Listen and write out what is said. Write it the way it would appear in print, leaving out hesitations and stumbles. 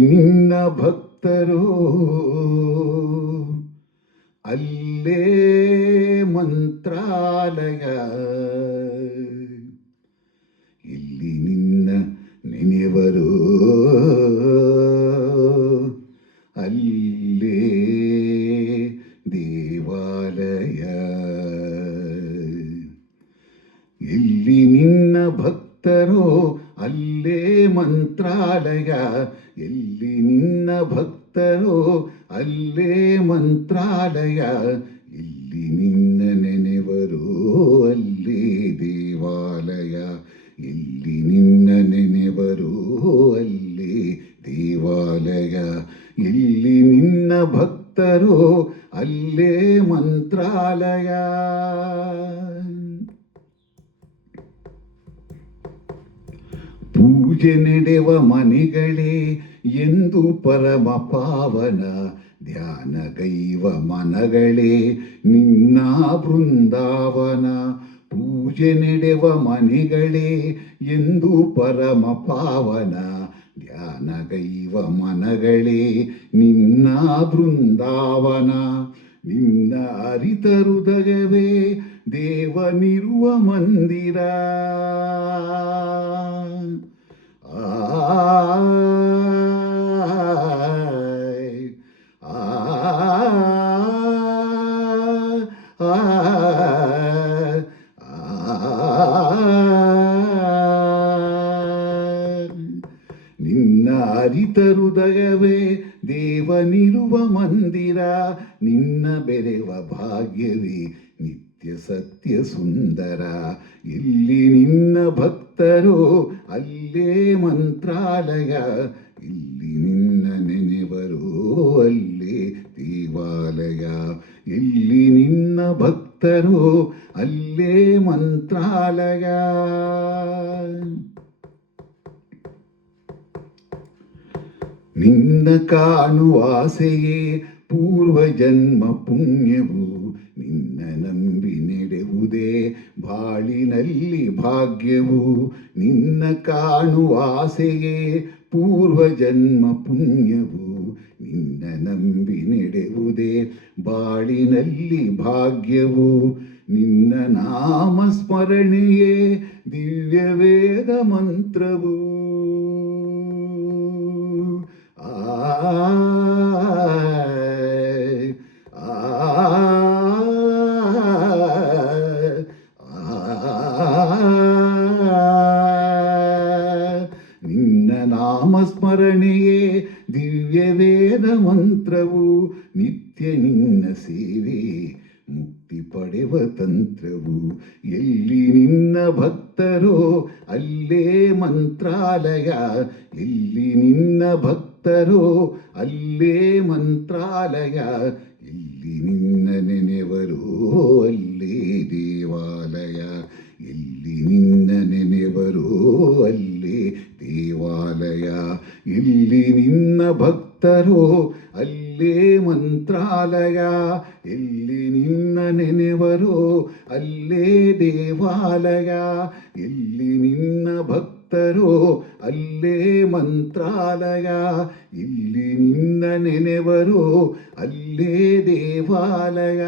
ನಿನ್ನ ಭಕ್ತರು ಅಲ್ಲೇ ಮಂತ್ರಾಲಯ, ಇಲ್ಲಿ ನಿನ್ನ ನೆನೆವರು ಅಲ್ಲೇ ದೇವಾಲಯ. ಇಲ್ಲಿ ನಿನ್ನ ಭಕ್ತರು ಅಲ್ಲೇ ಮಂತ್ರಾಲಯ, ಎಲ್ಲಿ ನಿನ್ನ ಭಕ್ತರು ಅಲ್ಲೇ ಮಂತ್ರಾಲಯ, ಇಲ್ಲಿ ನಿನ್ನ ನೆನೆವರು ಅಲ್ಲೇ ದೇವಾಲಯ, ಇಲ್ಲಿ ನಿನ್ನ ನೆನೆವರು ಅಲ್ಲೇ ದೇವಾಲಯ, ಇಲ್ಲಿ ನಿನ್ನ ಭಕ್ತರು ಅಲ್ಲೇ ಮಂತ್ರಾಲಯ. ಪೂಜೆ ನಡೆವ ಮನೆಗಳೇ ಎಂದು ಪರಮ ಪಾವನ, ಧ್ಯಾನಗೈವ ಮನಗಳೇ ನಿನ್ನ ಬೃಂದಾವನ. ಪೂಜೆ ನಡೆವ ಮನೆಗಳೇ ಎಂದು ಪರಮ ಪಾವನ, ಧ್ಯಾನಗೈವ ಮನಗಳೇ ನಿನ್ನ ಬೃಂದಾವನ. ನಿನ್ನ ಅರಿತ ಹೃದಯವೇ ದೇವನಿರುವ ಮಂದಿರ, ನಿನ್ನ ಅರಿತ ಹೃದಯವೇ ದೇವನಿರುವ ಮಂದಿರ, ನಿನ್ನ ಬೆರೆವ ಭಾಗ್ಯವೇ ನಿತ್ಯ ಸತ್ಯ ಸುಂದರ. ಇಲ್ಲಿ ನಿನ್ನ ಭಕ್ತರು ಅಲ್ಲೇ ಮಂತ್ರಾಲಯ, ಇಲ್ಲಿ ನಿನ್ನ ನೆನೆವರು ಅಲ್ಲೇ ದೇವಾಲಯ, ಇಲ್ಲಿ ನಿನ್ನ ಭಕ್ತರು ಅಲ್ಲೇ ಮಂತ್ರಾಲಯ. ನಿನ್ನ ಕಾಣುವ ಆಸೆಯೇ ಪೂರ್ವ ಜನ್ಮ ಪುಣ್ಯವು, ನಿನ್ನ ನಂಬಿ ನಡೆಯುವುದೇ ಬಾಳಿನಲ್ಲಿ ಭಾಗ್ಯವು. ನಿನ್ನ ಕಾಣುವ ಆಸೆಯೇ ಪೂರ್ವ ಜನ್ಮ ಪುಣ್ಯವು, ನಿನ್ನ ನಂಬಿ ನಡೆಯುವುದೇ ಬಾಳಿನಲ್ಲಿ ಭಾಗ್ಯವು. ನಿನ್ನ ನಾಮ ಸ್ಮರಣೆಯೇ ದಿವ್ಯ ವೇದ ಮಂತ್ರವು, ನಿನ್ನ ನಾಮಸ್ಮರಣೆಯೇ ದಿವ್ಯ ವೇದ ಮಂತ್ರವು. ನಿತ್ಯ ನಿನ್ನ ಸೇವೆ ಮುಕ್ತಿ ಪಡೆವ ತಂತ್ರವು, ಎಲ್ಲಿ ನಿನ್ನ ಭಕ್ತರೋ ಅಲ್ಲೇ ಮಂತ್ರಾಲಯ, ಎಲ್ಲಿ ನಿನ್ನ ಭಕ್ತರೋ ಅಲ್ಲೇ ಮಂತ್ರಾಲಯ, ಇಲ್ಲಿ ನಿನ್ನ ನೆನೆವರು ಅಲ್ಲೇ ದೇವಾಲಯ, ಇಲ್ಲಿ ನಿನ್ನ ನೆನೆವರು ಅಲ್ಲೇ ದೇವಾಲಯ, ಇಲ್ಲಿ ನಿನ್ನ ಭಕ್ತರು ಅಲ್ಲೇ ಮಂತ್ರಾಲಯ, ಇಲ್ಲಿ ನಿನ್ನ ನೆನೆವರು ಅಲ್ಲೇ ದೇವಾಲಯ, ಇಲ್ಲಿ ನಿನ್ನ ಭಕ್ತರು ಅಲ್ಲೇ ಮಂತ್ರಾಲಯ, ಇಲ್ಲಿ ನಿನ್ನ ನೆನೆವರು ಅಲ್ಲೇ ದೇವಾಲಯ.